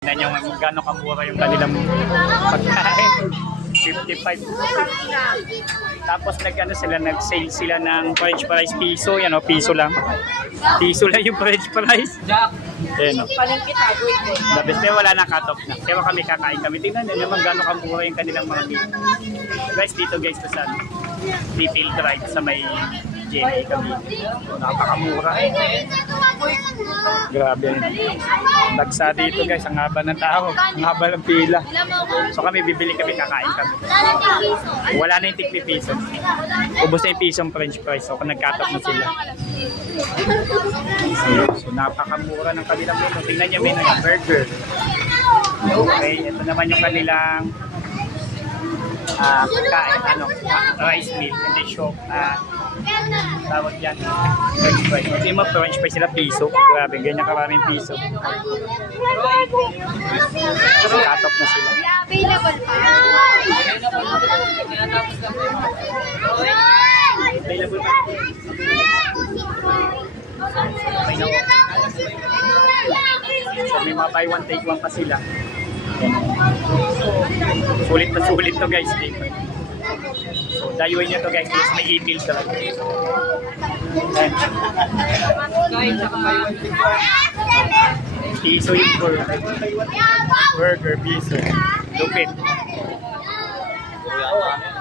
Tignan nyo kung gano'ng kamura yung kanilang pagkain. 55. Tapos nag-sale sila ng french fries piso. Yan o, piso lang. Piso lang yung french fries. Yan o. Labis na wala na cut-off na. Pero kami kakain kami. Tingnan nyo naman gano'ng kamura yung kanilang mga meat. Guys, dito guys, sa detail drive sa may JNA kami. Napakamura. Grabe. Nagsa dito guys, ang haba ng tao. Ang haba ng pila. So kami bibili kami, kakain kami. Wala na yung tigpi piso. Ubus na yung pisong french fries. So nagkatap na sila. So napakamura ng kanilang menu. Tingnan nyo menu yung burger. Okay, ito naman yung kanilang pagkain, rice meal. Hindi shop. Tawag yan, french fries. Hindi mo french fries sila piso. Grabe, ganyan karaming piso. So katop na sila. Available pa. Available pa. Okay na po. So may mga buy one take one pa sila. Sulit na sulit to guys dito. So dayuin nyo to guys, yes, may e-bill talaga. Piso yung burger piso. Lupit.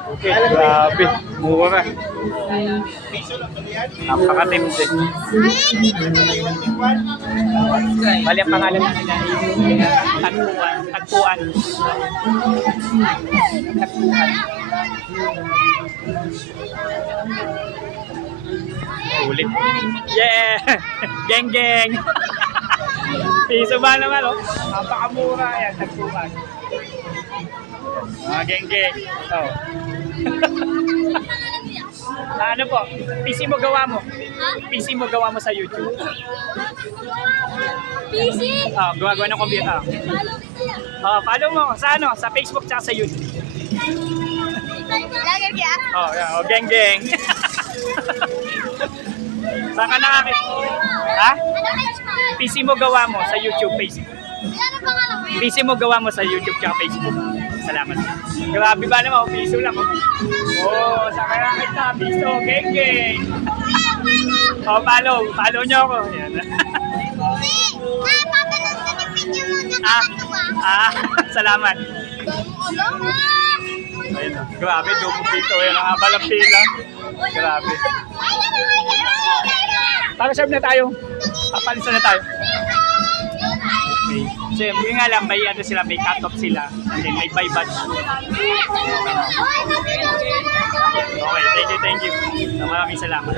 Okay, grabe. Mura. Napakatindi. Bali ang pangalan na nila is Tagpuan. Ulit. Yeah! Geng geng! Piso ba naman, oh? Napakamura yan, Tagpuan. Mga geng geng. Oh. Ano po? PC mo gawa mo? PC mo gawa mo sa YouTube? PC? Oh, gawa ng computer. Oh, follow mo sa sa Facebook tsaka sa YouTube. Lager kaya? Oh, yeah, oh, geng geng. Saan ka nakakit? Ha? PC mo gawa mo sa YouTube, Facebook. Ano pangalan mo yun? PC mo gawa mo sa YouTube tsaka Facebook. Salamat. Grabe ba naman? Piso lang. Oh, saan ka nakakit na? Piso, geng geng. Oh, follow nyo ako. Yan. Salamat. Ayun, grabe, double dito. Ayun, ang haba ng pila. Grabe. Para serve na tayo. Papalisan na tayo. Okay. So, yun nga lang, may sila, may cut-off sila. And then may buy batch. Okay, thank you. Maraming salamat.